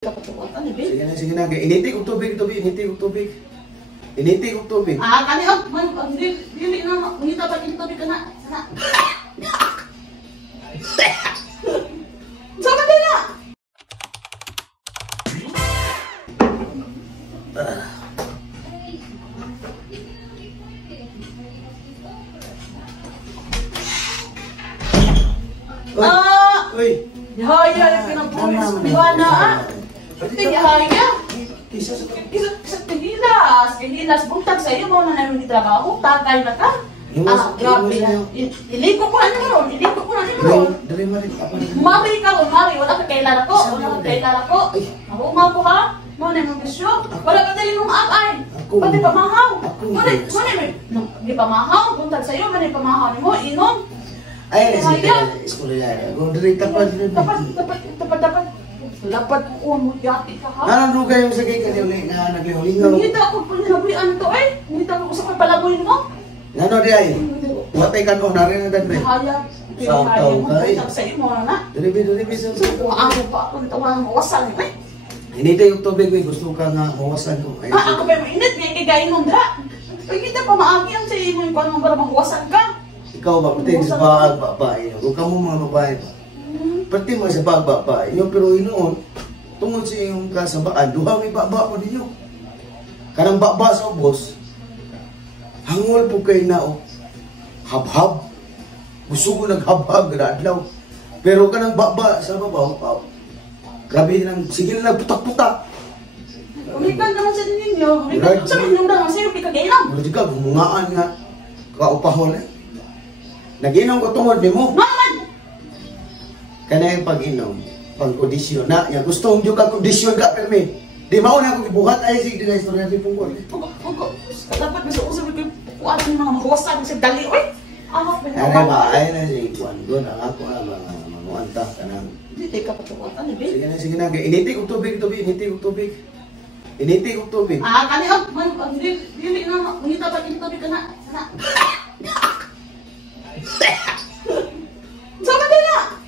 Sige na. Initik og tubig. Initik og tubig. Kani dili na ngita pa yung tubig kana. So ka na. Uy. Yaya pinapulis mo di ba na? Yaya. Kisa Kahilas, buntag sa iyo mo na namin trabaho, tagay na ka. Grabe na. Iliko ko na naman, Dali mari. Mari ka ron, wala ka kailan ako. Mahumaw ko ha? Mo na yung bisyo. Wala ka dali mong akay. Pati pamahaw. Di pamahaw, buntag sa iyo, mani pamahaw mo, inom. Ay, iskola yan. Dali tapad. Dapat ko mo yati ka ha? Anong lugar yung sagay ka na naglihulingaw? Hindi ako pinabihan to eh. Hindi ako sa kapalaboy mo. Ano di ay? Watay ka no, narin na dadre. Haya. Sa tao ka eh. Sa imo na. Dali. Kung ako pa akong tawang mawasan eh. Hinitay yung tubig ko, gusto ka nga mawasan ko. Ako pa mainit, may kagayin mo dra. Pag kita pa maagi ang sa imo yung paano para mawasan ka. Ikaw ba, pati sa babae, huwag ka mo mga babae ba? Pati mo sa babae, pero inoon, tungod sa iyong kasabaan, duha may baba po ninyo. Kanang baba sa ubos, hangol po kayo na habhab. Gusto ko naghabhab, gradlaw. Pero kanang baba sa babaw, grabe nang, sige na putak-putak. Umikan naman sa ninyo, umikan sa ninyo naman sa iyo, pikagayinan. Mula ka, gumungaan nga, kaupahon eh. Nag-inom ko tungod ni mo. Naman! Kana yung pag-inom, pag-audisyon na, ya gusto kong ka audisyon ka, permi. Di mauna akong ibuhat, ay sige na istorya ni Punggol. Dapat masuk-usap ko kuat ng mga mahuwasan sa dali, oy! Ano ba, ay na si Juan Gon, ang ako na mga manuanta ka na. Hindi ka patuwatan, eh, Sige na. Initik og tubig. Initik og tubig. Kani dili na ngita pa yung tubig kana. So ka na.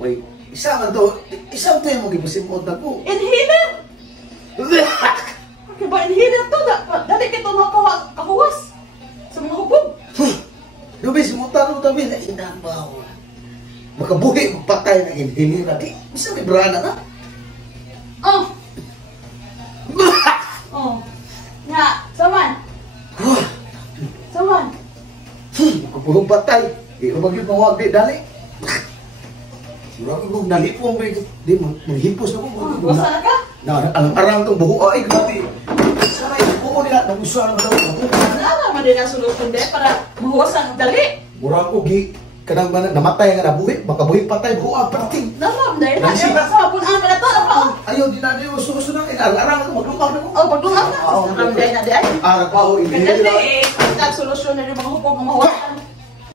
Wait, isa to yung mag-ibusimot na ko. Inhaler! Okay ba, inhaler to? Dali ka ito mga kahuwas sa mga hubog. Dubi, simutan mo tabi na inabaw. Makabuhi, magpatay ng inhaler. Di, bisa may brana na. Nga, saman. Makabuhong patay. Di ko magiging mawag di, dali. Murag ko nalipong ba di manghipos na ko. Wasa na ka? Alang-arang itong buho. Ay, grabe. Saray, buho nila. Nagustuhan naman daw. Wala naman din ang solusyon din para mahuwasan ang dali. Murag ko, kanang namatay nga nabuhi. Makabuhi patay, buho ang parating. Naman, dahil na. Sa hapon ang pala to. Ayaw, di na niyo. Susunod na. Alang-arang ito. Maglungaw na ko. Pagdungaw na. Naman dahil na di ay. Arang pa, Kasi ang solusyon na yung mga hupog ng mahuwasan.